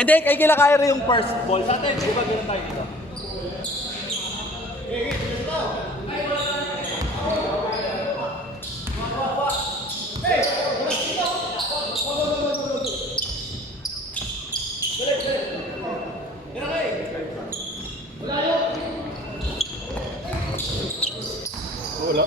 Hindi, kay kila Kyrie yung first ball. Sa atin, buka gano'n tayo dito. Wala.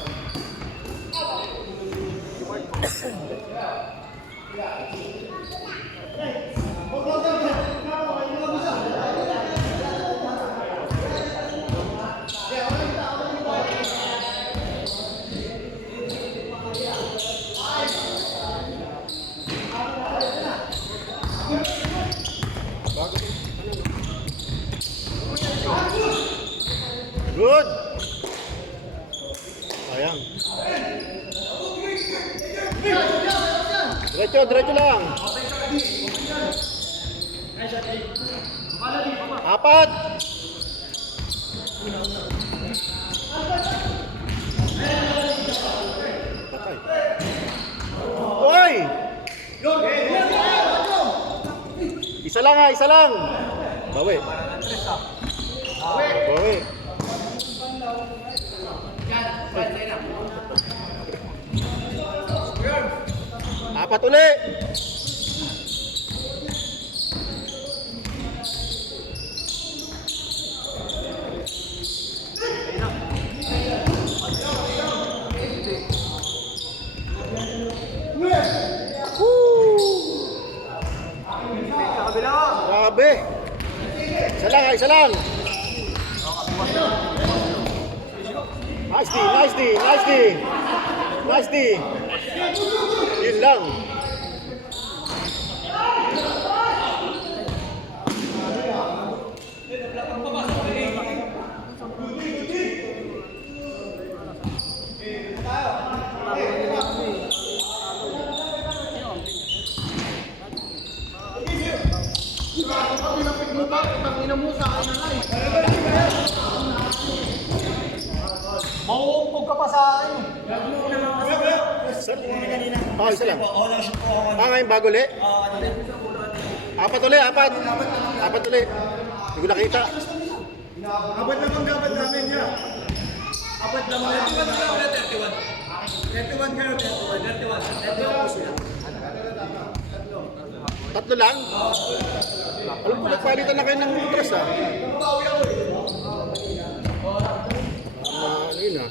Good. Sayang. Diretso lang. Apat. Patay. Oy! Isa lang ha, isa lang. Bawi. Bawi. Apat uli. Grabe. Isa lang. Nice D. Yun lang. Mauumpog ka pa sa akin. Isa lang. Ngayon bago ulit. Apat uli. Apat uli. Hindi ko nakita. Abad lang ang dapat namin niya. Abad lang ang dapat namin. 31 kayo, 31. Tatlo lang? Alam ko, nagpalitan na kayo ng interest ha. Ano yun ha?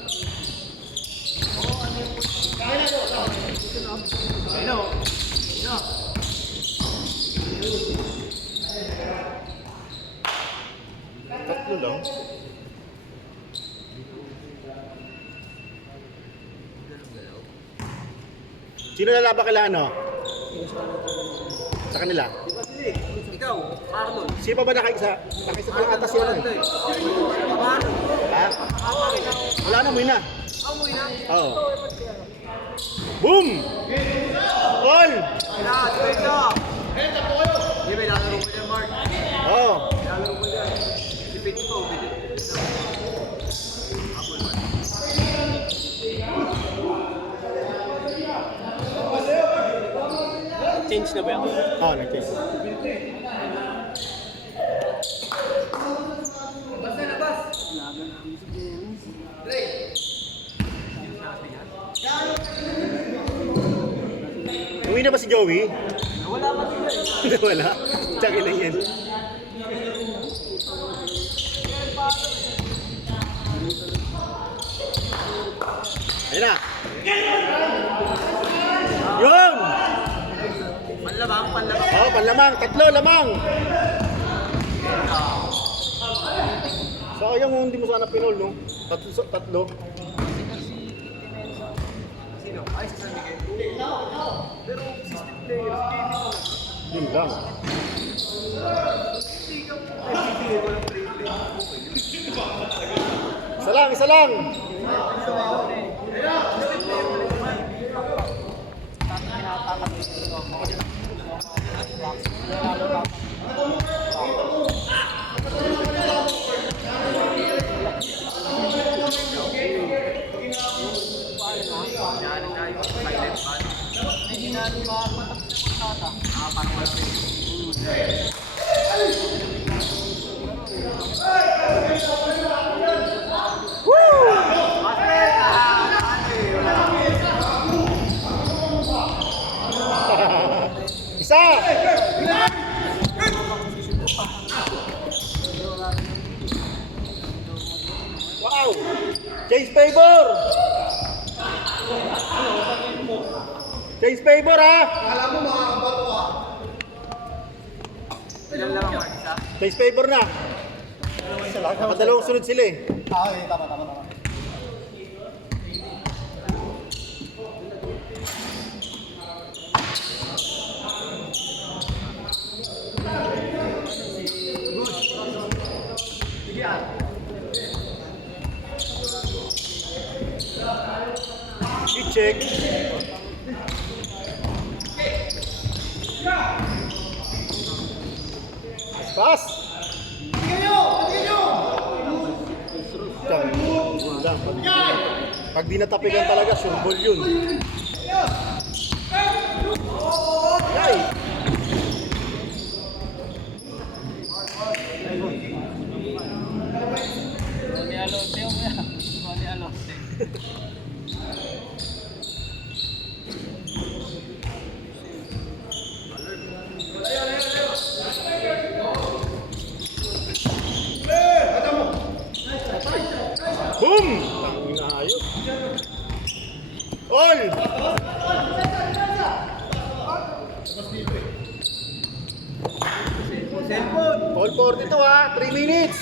Tatlo lang? Sino lalaban kila ano? Sa kanila? Ikaw, Arnold. Sino pa ba nakaisa? Nakaisa pa lang atas yun eh. Ha? Wala na, umuwi na. Oo. Boom! All! Hindi, may lalaro ko yan, Mark. Oo. Lalaro ko yan. Dipit ko. Change na ba yan? Oo, nag-change. Uwi na ba si Joey? Wala ka din. Wala. Tsaka lang yan. Ayun na. Yun! Panlamang. Oo, panlamang. Tatlo, lamang. Sayang kung hindi mo sana pinol, no? Tatlo. Sino? Ay, si San Miguel. Pero, system player. Yun lang. Isa lang. Wow! Change favor! Change favor ha! Alam mo, makakabato ka. Change favor na. Nakadalawang sunod sila eh. Okay, tama. I-check. Pass! Pag di natapigan talaga, sure ball yun. Ay! Boom! Tangin na ayos. All! All 42 ha, 3 minutes.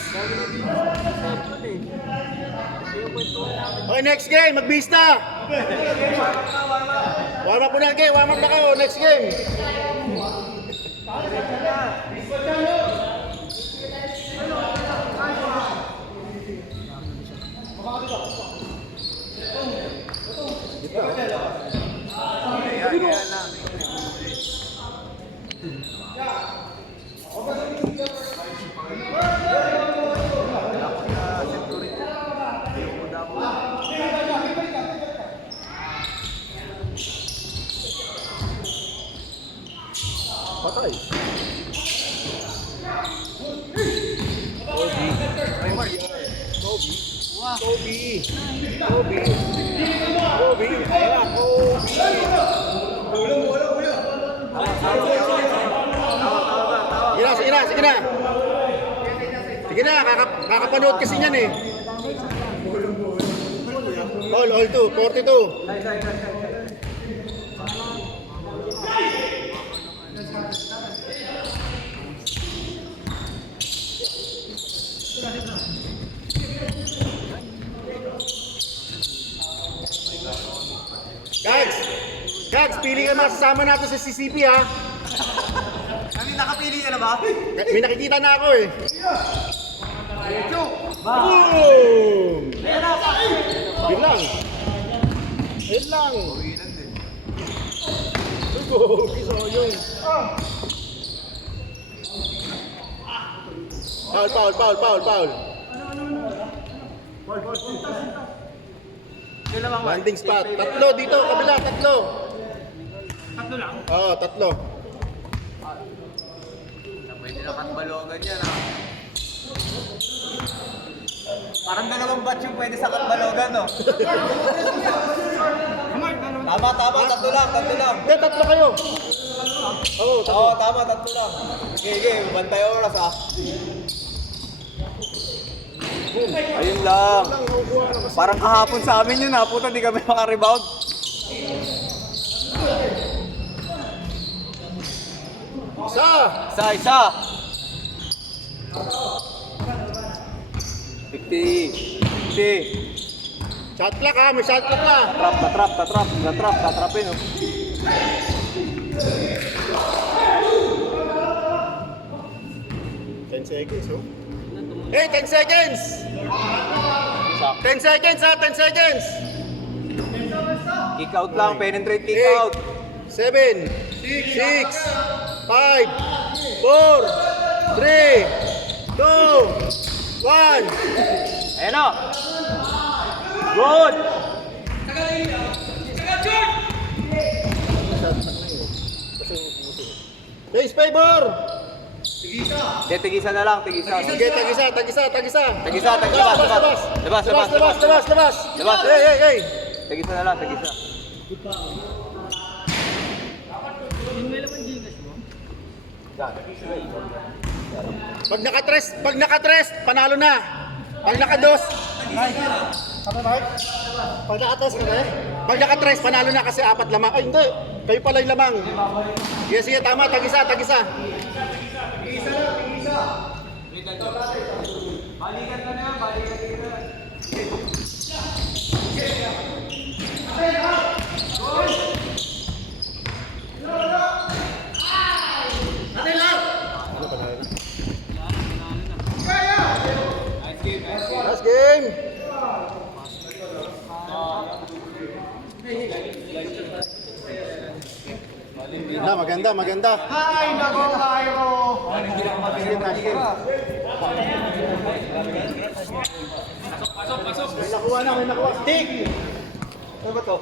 Okay, next game, magbista. Warm up na game, warm up na kayo, next game. Patay. Kobe. Ayan, Sige na. Sige na, kakapanood kasi niyan eh. All 2, 42. Gags, pili ka masasama natin sa CCP ha. Kami nakapili ka na ba? May nakikita na ako eh. Boom! Yun lang. Kisoyong. Foul. Landing spot. Tatlo dito, kabila, tatlo. Tatlo lang? Oo, tatlo. Pwede na katbalogan yan ha. Parang dalawang batch yung pwede sa katbalogan no? Tama, tatlo lang. Hindi, tatlo kayo. Oo, tatlo. Oo, tama, tatlo lang. Sige, bantay oras ha. Ayun lang. Parang kahapon sa amin yun ha. Puta, di kami makarebound. Isa. 50. Shot clock ha, may shot clock na. Tatrapin oh. Seconds, oh. Hey, 10 seconds! 10 seconds ha, 10 seconds! Kick out lang, penetrate kick 8, out. 7, 6, 5, 4, 3, 2, 1. Ayan o. Good! Face favor! Tigisa na lang. Sige, tagisa. Labas! Hey! Tigisa na lang. Pag naka-tres, panalo na. Pag naka-dos, pag naka-tres, panalo na kasi 4 lamang. Ay, hindi. Kayo pala yung lamang. Yes, sige, tama. Tag-isa. Last game. Maganda. Ay, nako, kayo! May nakuha. Stick. Ano ba to?